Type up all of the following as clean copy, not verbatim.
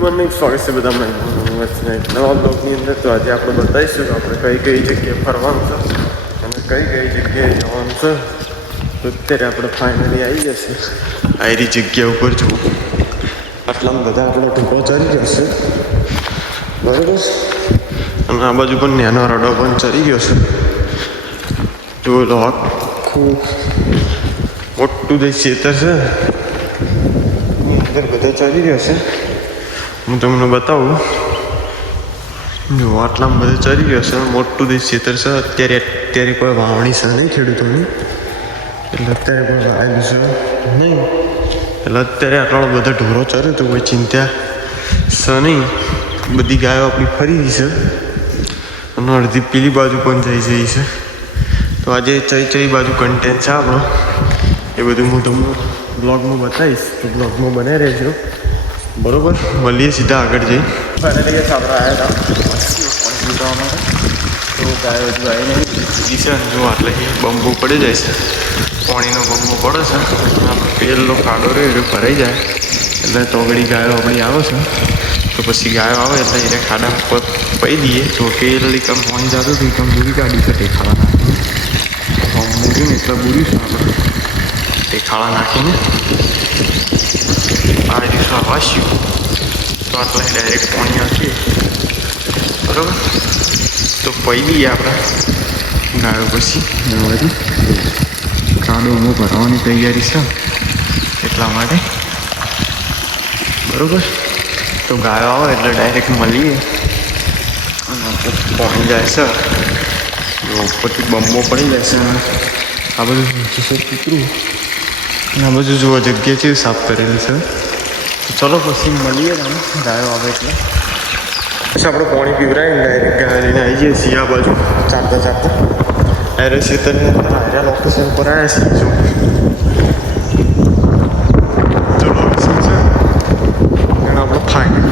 Morning, સ્વાગત છે બધા નવા બ્લોગની અંદર. તો આજે આપણે બતાવીશું કે આપણે કઈ જગ્યાએ ફરવાનું છે અને કઈ જગ્યાએ જવાનું છે. તો અત્યારે આપણે ફાઇનલી આવી જશે આયરી જગ્યા ઉપર. જુઓ આટલા બધા આપણા ઢોકો ચરી જશે, બરાબર. અને આ બાજુ પણ નાનો રડો પણ ચરી ગયો છે. જો આખું મોટું જે ખેતર છે અંદર બધા ચરી રહ્યો છે. હું તમને બતાવું. જો આટલામાં બધું ચરી ગયો છે. મોટું જે ખેતર છે. અત્યારે કોઈ વાવણી છે નહીં ખેડૂતોની, એટલે અત્યારે કોઈ વાવેલું છે નહીં. એટલે અત્યારે આટલો બધા ઢોરો ચરે તો કોઈ ચિંતા છે નહીં. બધી ગાયો આપણી ફરી છે અને અડધી પેલી બાજુ પણ જઈ છે. તો આજે કઈ બાજુ કન્ટેન્ટ છે આપણો એ બધું હું તમને બ્લોગમાં બતાવીશ. તો બ્લોગમાં બને રહેજો, બરાબર. મળીએ સીધા આગળ જઈ. ફાઇનલી આપણે આવ્યા હતા તો ગાય હજુ આવી નહીં છે. જો આટલે બંબો પડી જાય છે, પાણીનો બંબો પડે છે. આપણે પેલો કાડો રહ્યો એ ભરાઈ જાય એટલે તોગડી ગાયો આપણી આવે છે. તો પછી ગાયો આવે એટલે એને ખાડા પર પી દઈએ. જો પેલી કમ પાણી જતું હતું કમ બુરી કાઢી છે ટેખાળા નાખીને. મૂક્યું ને એટલે બુરી છે આપણે ટેખાળા નાખીને આ દિવસો વાસ્યું તો આટલે ડાયરેક્ટ પાણી આપીએ, બરાબર. તો પી દઈએ આપણે ગાયો. પછી બધી કાદોમાં ભરવાની તૈયારી છે એટલા માટે, બરાબર. તો ગાયો આવે એટલે ડાયરેક્ટ મળીએ અને પાણી જાય છે. ઉપરથી બંબો પડી જાય છે. આ બધું જશે કૂતરું અને આ બધું જો જગ્યા છે સાફ કરેલી છે. તો ચલો પછી મળીએ ને ગાયો આવે એટલે. પછી આપણે પાણી પીવરાય ને ડાયરેક્ટ ગાય લઈને આવી જઈએ છીએ. આ બાજુ ચાલતા અરે ખેતરની અંદર આર્યા લોકેશન પર આવ્યા છીએ. જો લોકેશન છે એને આપણે ફાઇનલ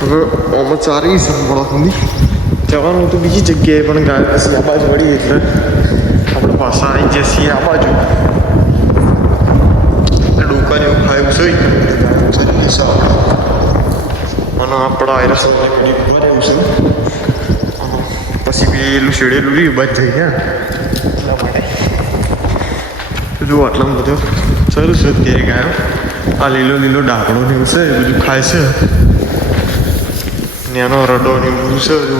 હવે આમાં ચારી છે મોડા સુધી જવાનું હતું બીજી જગ્યાએ, પણ ગાય પછી આ બાજુ વળી એટલે આપણે પાછા આવી જઈએ છીએ આ બાજુ. ડોકાને એવું ખાયું છે અને આપણા આયરસોને ઘડી ભરેલું છે. પછી પેલું શેડેલું રહ્યું બાદ થઈ ગયા એટલા માટે. જો આટલામાં બધું સારું છે અત્યારે ગાયો. આ લીલો ડાકડો ને એવું છે એ બધું ખાય છે. નાનો રડો ને બધું છે. જો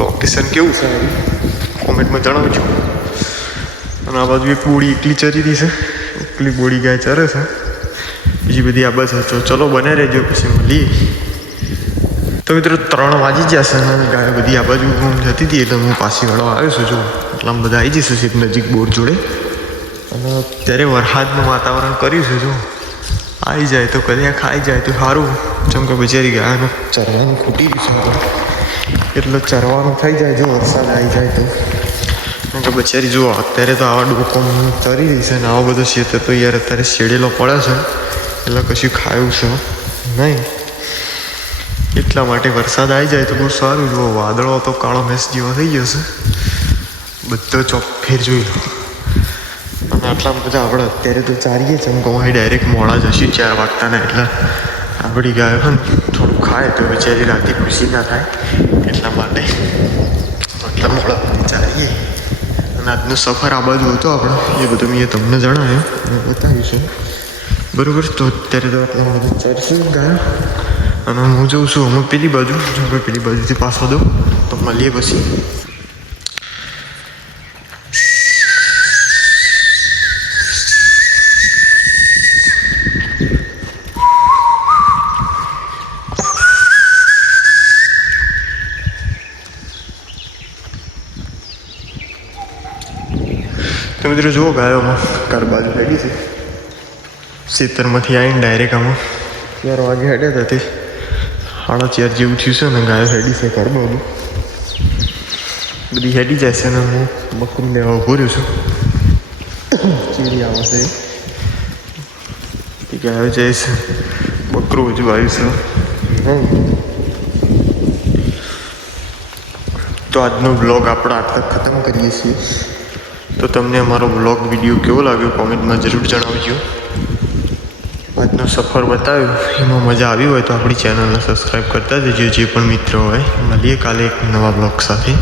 લોકેશન કેવું છે કોમેન્ટમાં જણાવજો. અને આ બાજુ એક બોડી એકલી ચરી રહી છે. એકલી બોડી ગાય ચરે છે. બીજી બધી આ બસ છે. ચલો બને રહેજો પછી મળીએ. તો મિત્રો 3 વાગી જશે અને ગાય બધી આ બાજુ જતી હતી એટલે હું પાછી વળવા આવ્યો છું. જો એટલામાં બધા આવી જશે એક નજીક બોર જોડે. અને અત્યારે વરસાદનું વાતાવરણ કર્યું છે. જો આવી જાય તો કદાચ ખાઈ જાય તો સારું. જેમ કે બિચારી ગાયને ચરવાનું ખૂટી ગયું છે એટલે ચરવાનું થઈ જાય જો વરસાદ આવી જાય તો. કેમ કે બિચારી જુઓ અત્યારે તો આવા ડોકો ચરી રહી છે ને આવો બધો ખેતર તો યાર અત્યારે શેડેલો પડે છે એટલે કશું ખાયું છે નહીં. એટલા માટે વરસાદ આવી જાય તો બહુ સારું. જુઓ વાદળો તો કાળો મેસ જેવો થઈ જશે. બધો ચોખ્ફેર જોઈ લો. અને આટલા બધા આપણે અત્યારે તો ચારીએ છે. એમ કહું ડાયરેક્ટ મોડા જશું 4 વાગતાના. એટલે આપણી ગાય પણ થોડું ખાય તો બિચારી રાતે ખુશી ના થાય એટલા માટે આટલા મોડા ચારીએ. અને આજનો સફર આ બાજુ હતો આપણો એ બધું મેં તમને જણાવ્યું અને બતાવ્યું છે, બરાબર. તો અત્યારે તો આટલા બધું ચરશું ગાય. અને હું જઉં છું અમુક પેલી બાજુ. જો કોઈ પેલી બાજુથી પાછો દઉં તો મળીએ પછી. તો મિત્રો જુઓ ગાયોમાં ઘર બાજુ હેડી છે. ખેતરમાંથી આવીને ડાયરેક્ટ આમાં 4 વાગે હેડ્યા હતા તે 4:30 જેવું થયું છે ને ગાયો હેડી છે ઘર બાજુ. બધી હેડી જાય છે ને હું બકરું લેવા ઊભો રહ્યો છું. ચીડી આવે છે એ ગાયો જાય છે. બકરું હજુ આવ્યું છે. તો આજનો બ્લોગ આપણે આટલા ખતમ કરીએ છીએ. તો તમને અમારો બ્લોગ વિડીયો કેવો લાગ્યો કોમેન્ટમાં જરૂર જણાવજો. આજનો સફર બતાવ્યો એમાં મજા આવી હોય તો આપણી ચેનલને સબસ્ક્રાઈબ કરતા જજો જે પણ મિત્રો હોય. મળીએ કાલે એક નવા બ્લોગ સાથે.